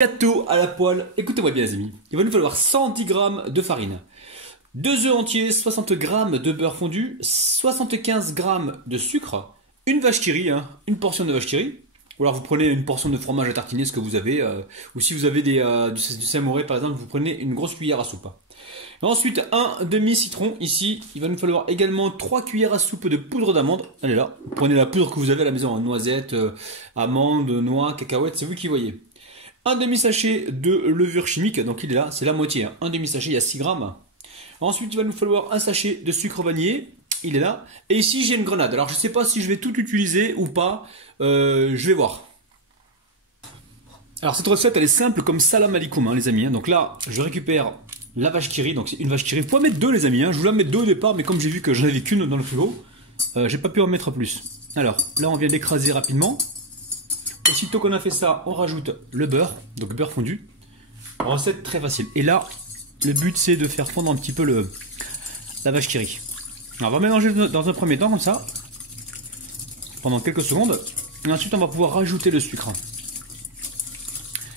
Gâteau à la poêle, écoutez-moi bien les amis, il va nous falloir 110 g de farine, 2 œufs entiers, 60 g de beurre fondu, 75 g de sucre, une vache qui rit, une portion de vache qui rit, ou alors vous prenez une portion de fromage à tartiner, ce que vous avez, ou si vous avez du samouraï par exemple, vous prenez une grosse cuillère à soupe. Et ensuite un demi-citron, ici il va nous falloir également 3 cuillères à soupe de poudre d'amande, elle est là, vous prenez la poudre que vous avez à la maison, noisettes, amandes, noix, cacahuètes, c'est vous qui voyez. Un demi-sachet de levure chimique, donc il est là, c'est la moitié. Un demi-sachet, il y a 6 grammes. Ensuite, il va nous falloir un sachet de sucre vanillé, il est là. Et ici, j'ai une grenade. Alors, je ne sais pas si je vais tout utiliser ou pas, je vais voir. Alors, cette recette, elle est simple comme salam alikoum, les amis. Donc là, je récupère la vache qui rit, donc c'est une vache qui rit. Vous pouvez mettre deux, les amis. Je voulais en mettre deux au départ, mais comme j'ai vu que j'en avais qu'une dans le frigo, j'ai pas pu en mettre plus. Alors, là, on vient d'écraser rapidement. Aussitôt qu'on a fait ça, on rajoute le beurre, donc beurre fondu. Recette très facile. Et là, le but c'est de faire fondre un petit peu la vache qui rit. Alors, on va mélanger dans un premier temps comme ça, pendant quelques secondes. Et ensuite, on va pouvoir rajouter le sucre.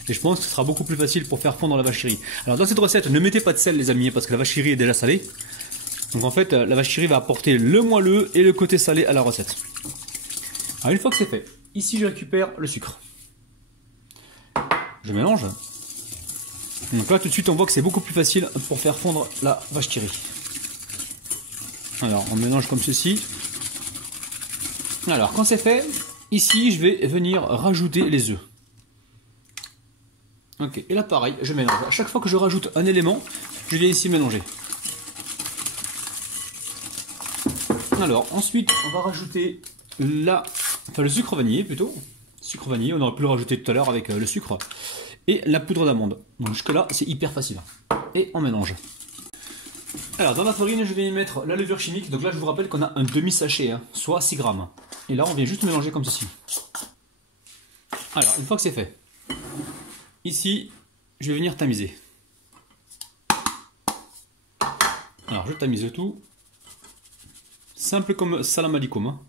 Et je pense que ce sera beaucoup plus facile pour faire fondre la vache qui rit. Alors dans cette recette, ne mettez pas de sel les amis, parce que la vache qui rit est déjà salée. Donc en fait, la vache qui rit va apporter le moelleux et le côté salé à la recette. Alors une fois que c'est fait, ici, je récupère le sucre. Je mélange. Donc là, tout de suite, on voit que c'est beaucoup plus facile pour faire fondre la vache qui rit. Alors, on mélange comme ceci. Alors, quand c'est fait, ici, je vais venir rajouter les œufs. Ok, et là, pareil, je mélange. À chaque fois que je rajoute un élément, je viens ici mélanger. Alors, ensuite, on va rajouter le sucre vanillé plutôt. Sucre vanillé, on aurait pu le rajouter tout à l'heure avec le sucre. Et la poudre d'amande. Donc jusque là, c'est hyper facile. Et on mélange. Alors dans la farine, je vais y mettre la levure chimique. Donc là, je vous rappelle qu'on a un demi-sachet, soit 6 grammes. Et là, on vient juste mélanger comme ceci. Alors, une fois que c'est fait, ici, je vais venir tamiser. Alors, je tamise tout. Simple comme salam alikoum.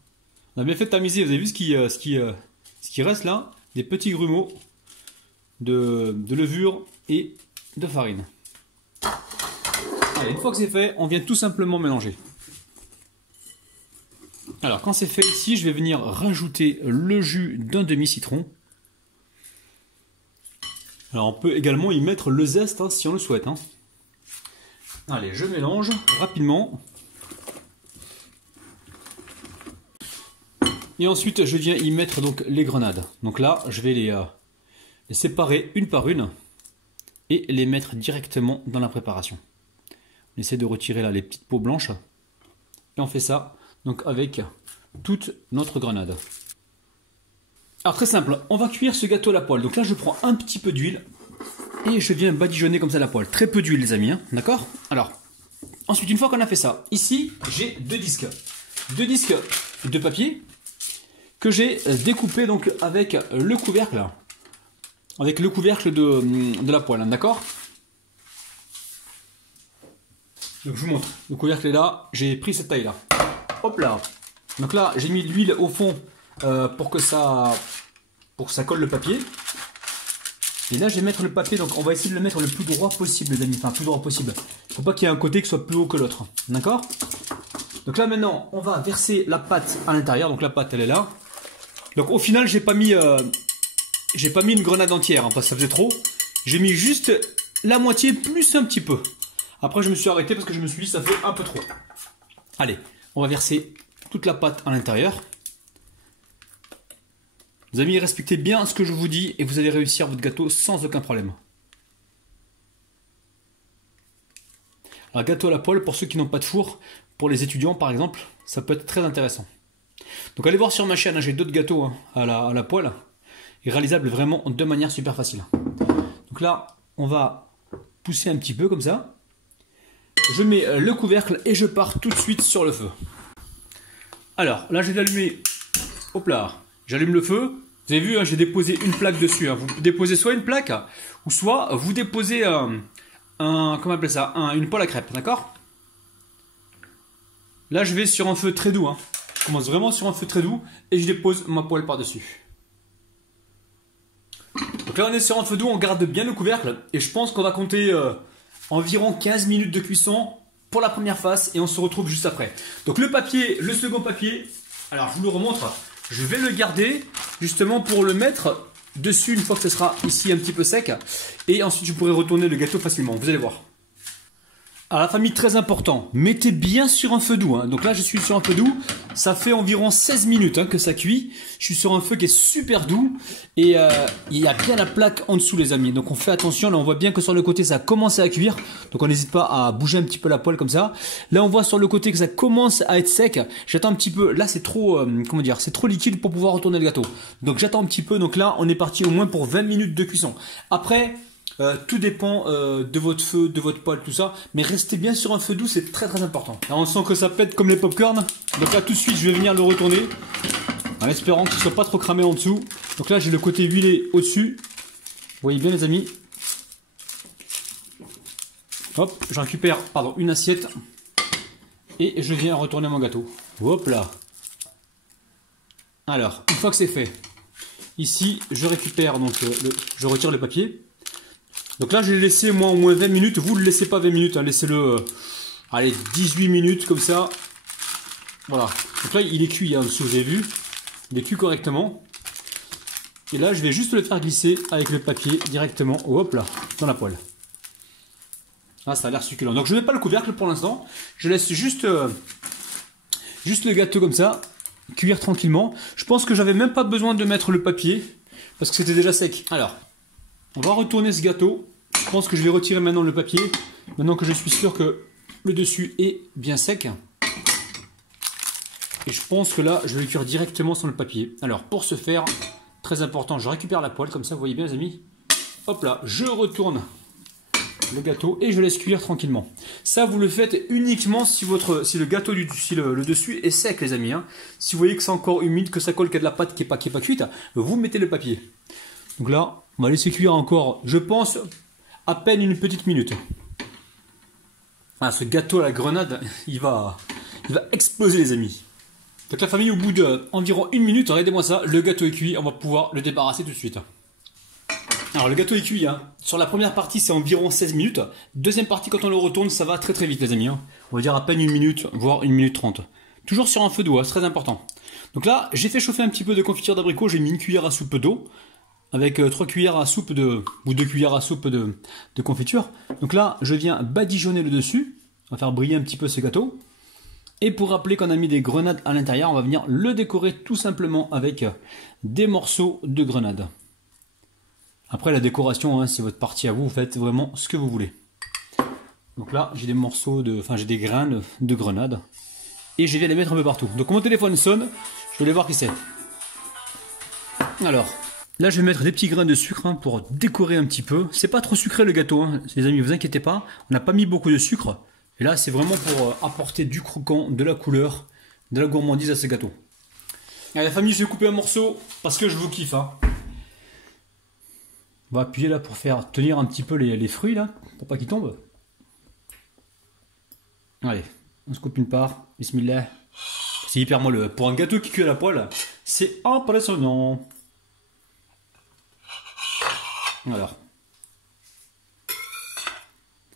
On a bien fait tamiser, vous avez vu ce qui reste là, des petits grumeaux de levure et de farine. Allez, une fois que c'est fait, on vient tout simplement mélanger. Alors quand c'est fait ici, je vais venir rajouter le jus d'un demi-citron. Alors on peut également y mettre le zeste si on le souhaite. Allez, je mélange rapidement. Et ensuite, je viens y mettre donc les grenades. Donc là, je vais les séparer une par une et les mettre directement dans la préparation. On essaie de retirer là les petites peaux blanches. Et on fait ça donc avec toute notre grenade. Alors très simple, on va cuire ce gâteau à la poêle. Donc là, je prends un petit peu d'huile et je viens badigeonner comme ça la poêle. Très peu d'huile les amis, d'accord? Alors, ensuite, une fois qu'on a fait ça, ici, j'ai deux disques. Deux disques de papier que j'ai découpé donc avec le couvercle. Avec le couvercle de la poêle, d'accord? Donc je vous montre. Le couvercle est là, j'ai pris cette taille là. Hop là. Donc là, j'ai mis de l'huile au fond pour que ça colle le papier. Et là, je vais mettre le papier, donc on va essayer de le mettre le plus droit possible, les amis. Enfin, plus droit possible. Il ne faut pas qu'il y ait un côté qui soit plus haut que l'autre. D'accord? Donc là, maintenant, on va verser la pâte à l'intérieur. Donc la pâte, elle est là. Donc au final, j'ai pas mis une grenade entière, parce que ça faisait trop. J'ai mis juste la moitié plus un petit peu. Après, je me suis arrêté parce que je me suis dit ça fait un peu trop. Allez, on va verser toute la pâte à l'intérieur. Les amis, respectez bien ce que je vous dis et vous allez réussir votre gâteau sans aucun problème. Alors, gâteau à la poêle, pour ceux qui n'ont pas de four, pour les étudiants par exemple, ça peut être très intéressant. Donc allez voir sur ma chaîne, j'ai d'autres gâteaux à la poêle, et réalisables vraiment de manière super facile. Donc là, on va pousser un petit peu comme ça. Je mets le couvercle et je pars tout de suite sur le feu. Alors là, j'ai allumé, hop là, j'allume le feu. Vous avez vu, j'ai déposé une plaque dessus. Vous déposez soit une plaque, ou soit vous déposez comment on appelle ça, une poêle à crêpes, d'accord? Là, je vais sur un feu très doux. Je commence vraiment sur un feu très doux et je dépose ma poêle par-dessus. Donc là on est sur un feu doux, on garde bien le couvercle et je pense qu'on va compter environ 15 minutes de cuisson pour la première face et on se retrouve juste après. Donc le papier, le second papier, alors je vous le remontre, je vais le garder justement pour le mettre dessus une fois que ce sera ici un petit peu sec et ensuite je pourrai retourner le gâteau facilement, vous allez voir. Alors la famille, très important, mettez bien sur un feu doux. Hein. Donc là je suis sur un feu doux, ça fait environ 16 minutes hein, que ça cuit. Je suis sur un feu qui est super doux et il y a bien la plaque en dessous les amis. Donc on fait attention, là on voit bien que sur le côté ça a commencé à cuire. Donc on n'hésite pas à bouger un petit peu la poêle comme ça. Là on voit sur le côté que ça commence à être sec. J'attends un petit peu, là c'est trop, comment dire, c'est trop liquide pour pouvoir retourner le gâteau. Donc j'attends un petit peu, donc là on est parti au moins pour 20 minutes de cuisson. Après... tout dépend de votre feu, de votre poêle, tout ça. Mais restez bien sur un feu doux, c'est très très important. Alors on sent que ça pète comme les popcorn. Donc là tout de suite je vais venir le retourner. En espérant qu'il ne soit pas trop cramé en dessous. Donc là j'ai le côté huilé au-dessus. Vous voyez bien les amis. Hop, je récupère une assiette. Et je viens retourner mon gâteau. Hop là. Alors, une fois que c'est fait. Ici je récupère, donc je retire le papier. Donc là, je l'ai laissé moi au moins 20 minutes. Vous ne le laissez pas 20 minutes, hein. Laissez-le, allez, 18 minutes comme ça. Voilà. Donc là, il est cuit, hein, si vous avez vu. Il est cuit correctement. Et là, je vais juste le faire glisser avec le papier directement, hop là, dans la poêle. Ah, ça a l'air succulent. Donc je ne mets pas le couvercle pour l'instant. Je laisse juste le gâteau comme ça, cuire tranquillement. Je pense que j'avais même pas besoin de mettre le papier parce que c'était déjà sec. Alors, on va retourner ce gâteau. Je pense que je vais retirer maintenant le papier. Maintenant que je suis sûr que le dessus est bien sec. Et je pense que là, je vais le cuire directement sur le papier. Alors, pour ce faire, très important, je récupère la poêle. Comme ça, vous voyez bien les amis. Hop là, je retourne le gâteau et je laisse cuire tranquillement. Ça, vous le faites uniquement si le gâteau, le dessus est sec les amis. Hein. Si vous voyez que c'est encore humide, que ça colle, qu'il y a de la pâte qui n'est pas cuite, vous mettez le papier. Donc là, on va laisser cuire encore, je pense, à peine une petite minute. Ah, ce gâteau à la grenade, il va exploser les amis. Donc la famille, au bout d'environ une minute, regardez-moi ça, le gâteau est cuit, on va pouvoir le débarrasser tout de suite. Alors le gâteau est cuit, hein. Sur la première partie c'est environ 16 minutes. Deuxième partie quand on le retourne ça va très très vite les amis. Hein. On va dire à peine une minute, voire 1 minute 30. Toujours sur un feu doux, hein, c'est très important. Donc là j'ai fait chauffer un petit peu de confiture d'abricot, j'ai mis une cuillère à soupe d'eau. Avec 3 cuillères à soupe ou 2 cuillères à soupe de confiture. Donc là je viens badigeonner le dessus. On va faire briller un petit peu ce gâteau. Et pour rappeler qu'on a mis des grenades à l'intérieur, on va venir le décorer tout simplement avec des morceaux de grenade. Après la décoration, hein, c'est votre partie à vous, vous faites vraiment ce que vous voulez. Donc là, j'ai des morceaux j'ai des grains de grenade. Et je vais les mettre un peu partout. Donc mon téléphone sonne, je vais aller voir qui c'est. Alors, là je vais mettre des petits grains de sucre hein, pour décorer un petit peu. C'est pas trop sucré le gâteau, hein. Les amis, vous inquiétez pas. On n'a pas mis beaucoup de sucre. Et là, c'est vraiment pour apporter du croquant, de la couleur, de la gourmandise à ce gâteau. Allez, la famille, je vais couper un morceau parce que je vous kiffe. Hein. On va appuyer là pour faire tenir un petit peu les fruits là, pour pas qu'ils tombent. Allez, on se coupe une part. Bismillah. C'est hyper moelleux. Pour un gâteau qui cuit à la poêle, c'est impressionnant. Alors.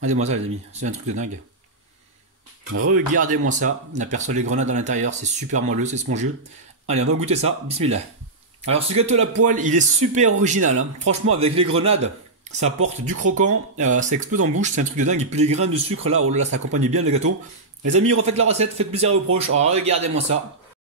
Regardez-moi ça les amis, c'est un truc de dingue. Regardez-moi ça. On aperçoit les grenades à l'intérieur, c'est super moelleux, c'est spongieux. Allez, on va goûter ça. Bismillah. Alors ce gâteau à la poêle, il est super original. Hein. Franchement, avec les grenades, ça apporte du croquant, ça explose en bouche, c'est un truc de dingue. Et puis les grains de sucre là, oh là là, ça accompagne bien le gâteau. Les amis, refaites la recette, faites plaisir à vos proches. Alors, regardez-moi ça.